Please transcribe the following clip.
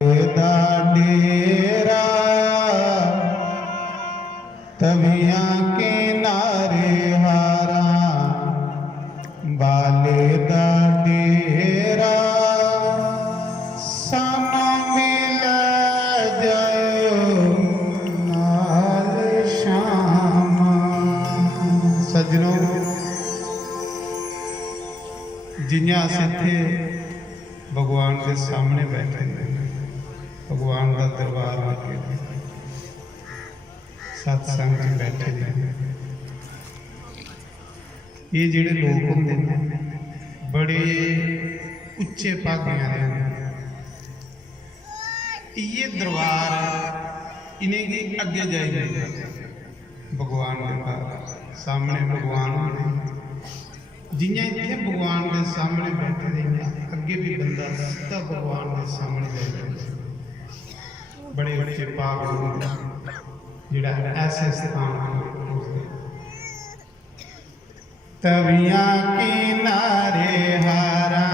दा डेरा तविया किनारे हारा बाले दा डेरा सानू मिल जायो नाल शाम। सज्जनों जिन्या इत्थे भगवान के सामने बैठे भगवान का दरबार लगे सत्संग में बैठे ये जिहड़े लोग होंदे ने बड़े उच्चे भागियां दे ये दरबार इन्हें की अगे जाए भगवान के सामने भगवान होने जिन्हें इतने भगवान के सामने बैठे रहे अगे भी बंदा सीधा भगवान के सामने जाए बड़े उच्चे भाग जिहड़ा ऐसे स्थान तविया किनारे हारा